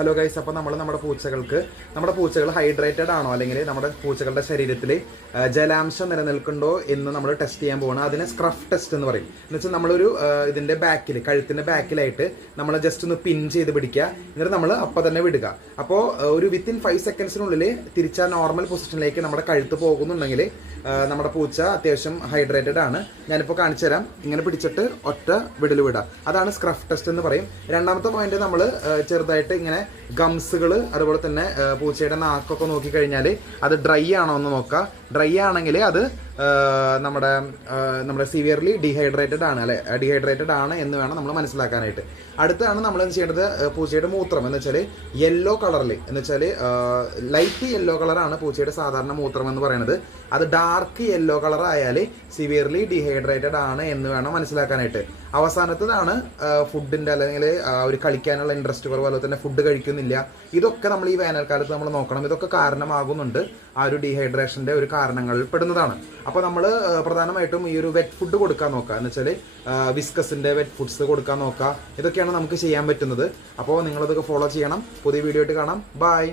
Hello guys, അപ്പോൾ നമ്മുടെ പൂച്ചകൾ ഹൈഡ്രേറ്റഡ് ആണോ അല്ലെങ്കിൽ നമ്മുടെ പൂച്ചകളുടെ ശരീരത്തിൽ ജലാംശം നിലനിൽക്കുന്നുണ്ടോ എന്ന് നമ്മൾ ടെസ്റ്റ് ചെയ്യാൻ പോകണം. അതിനെ സ്ക്രഫ് ടെസ്റ്റ് എന്ന് പറയും. എന്ന് വെച്ചാൽ നമ്മളൊരു ഇതിന്റെ ബാക്കിൽ, കഴുത്തിന്റെ ബാക്കിലായിട്ട് നമ്മൾ ജസ്റ്റ് ഒന്ന് പിൻ ചെയ്ത് പിടിക്കുക, എന്നിട്ട് നമ്മൾ അപ്പം തന്നെ വിടുക. അപ്പോൾ ഒരു വിത്തിൻ 5 സെക്കൻഡ്സിനുള്ളിൽ തിരിച്ച നോർമൽ പൊസിഷനിലേക്ക് നമ്മുടെ കഴുത്ത് പോകുന്നുണ്ടെങ്കിൽ നമ്മുടെ പൂച്ച അത്യാവശ്യം ഹൈഡ്രേറ്റഡ് ആണ്. ഞാനിപ്പോൾ കാണിച്ചു തരാം. ഇങ്ങനെ പിടിച്ചിട്ട് ഒറ്റ വിടൽ വിടാം. അതാണ് സ്ക്രഫ് ടെസ്റ്റ് എന്ന് പറയും. രണ്ടാമത്തെ പോയിന്റ്, നമ്മൾ ചെറുതായിട്ട് ഇങ്ങനെ ഗംസുകൾ, അതുപോലെ തന്നെ പൂച്ചയുടെ നാക്കൊക്കെ നോക്കിക്കഴിഞ്ഞാൽ അത് ഡ്രൈ ആണോ എന്ന് നോക്കുക. ഡ്രൈ ആണെങ്കിൽ അത് നമ്മുടെ സിവിയർലി ഡീഹൈഡ്രേറ്റഡ് ആണ്, അല്ലെ, ഡീഹൈഡ്രേറ്റഡ് ആണ് എന്ന് വേണം നമ്മൾ മനസ്സിലാക്കാനായിട്ട്. അടുത്താണ് നമ്മൾ എന്ത് ചെയ്യേണ്ടത്, പൂച്ചയുടെ മൂത്രം എന്ന് വെച്ചാൽ യെല്ലോ കളറിൽ, എന്ന് വെച്ചാൽ ലൈറ്റ് യെല്ലോ കളറാണ് പൂച്ചയുടെ സാധാരണ മൂത്രം എന്ന് പറയുന്നത്. അത് ഡാർക്ക് യെല്ലോ കളർ ആയാൽ സിവിയർലി ഡീഹൈഡ്രേറ്റഡ് ആണ് എന്ന് വേണം മനസ്സിലാക്കാനായിട്ട്. അവസാനത്തതാണ് ഫുഡിന്റെ, അല്ലെങ്കിൽ ഒരു കളിക്കാനുള്ള ഇൻട്രസ്റ്റ് കുറവ്, അതുപോലെ തന്നെ ഫുഡ് കഴിക്കുന്നില്ല. ഇതൊക്കെ നമ്മൾ ഈ വേനൽക്കാലത്ത് നമ്മൾ നോക്കണം. ഇതൊക്കെ കാരണമാകുന്നുണ്ട്, ആ ഒരു ഡീഹൈഡ്രേഷന്റെ ഒരു കാരണങ്ങളിൽ പെടുന്നതാണ്. അപ്പോൾ നമ്മൾ പ്രധാനമായിട്ടും ഈ ഒരു വെറ്റ് ഫുഡ് കൊടുക്കാൻ നോക്കുക, എന്ന് വെച്ചാൽ വിസ്കസിന്റെ വെറ്റ് ഫുഡ്സ് കൊടുക്കാൻ നോക്കുക. ഇതൊക്കെയാണ് നമുക്ക് ചെയ്യാൻ പറ്റുന്നത്. അപ്പോൾ നിങ്ങളതൊക്കെ ഫോളോ ചെയ്യണം. പുതിയ വീഡിയോ ആയിട്ട് കാണാം. ബൈ.